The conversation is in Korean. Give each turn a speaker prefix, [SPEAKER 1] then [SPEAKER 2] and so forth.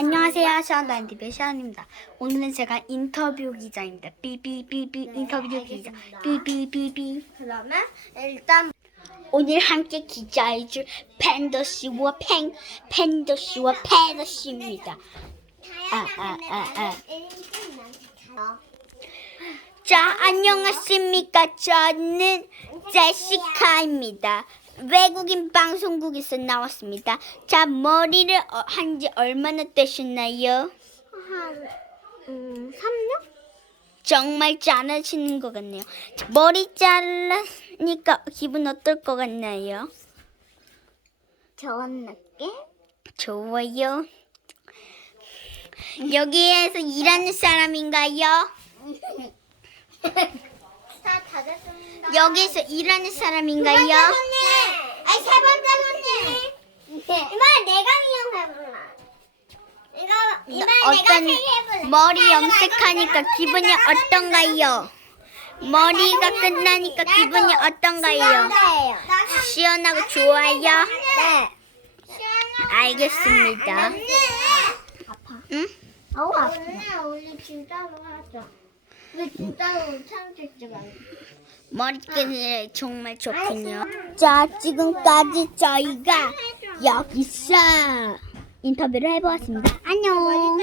[SPEAKER 1] 안녕하세요. 샤운다인TV의 샤운입니다. 오늘은 제가 인터뷰 기자입니다. 삐삐삐삐 인터뷰 기자. 삐삐삐삐.
[SPEAKER 2] 그러면 일단
[SPEAKER 1] 오늘 함께 기자해줄 팬더 씨와 팬 팬더 씨와 패더 씨입니다. 아, 아, 아, 아. 자, 안녕하십니까. 저는 제시카입니다. 외국인 방송국에서 나왔습니다. 자, 머리를 어, 한지 얼마나 되셨나요?
[SPEAKER 2] 한 음, 3년?
[SPEAKER 1] 정말 잘하시는 것 같네요. 자, 머리 잘라니까 기분 어떨 것 같나요?
[SPEAKER 2] 느낌?
[SPEAKER 1] 좋아요. 여기에서 일하는 사람인가요?
[SPEAKER 2] 다 닫았습니다.
[SPEAKER 1] 여기서 일하는 사람인가요?
[SPEAKER 2] 아니 세 번째 손님. 이번 내가 미용해볼라. 내가 이번
[SPEAKER 1] 어떤
[SPEAKER 2] 내가 해볼래.
[SPEAKER 1] 머리 염색하니까 기분이 어떤가요? 머리가 끝나니까 기분이 어떤가요? 시원하고 좋아요?
[SPEAKER 2] 네.
[SPEAKER 1] 알겠습니다.
[SPEAKER 2] 아파.
[SPEAKER 1] 응?
[SPEAKER 2] 아우 아파. 우리 진짜로 하자. 우리 진짜로 참찍지 말고.
[SPEAKER 1] 머리끈이 정말 좋군요. 자, 지금까지 저희가 여기서 인터뷰를 해보았습니다. 안녕.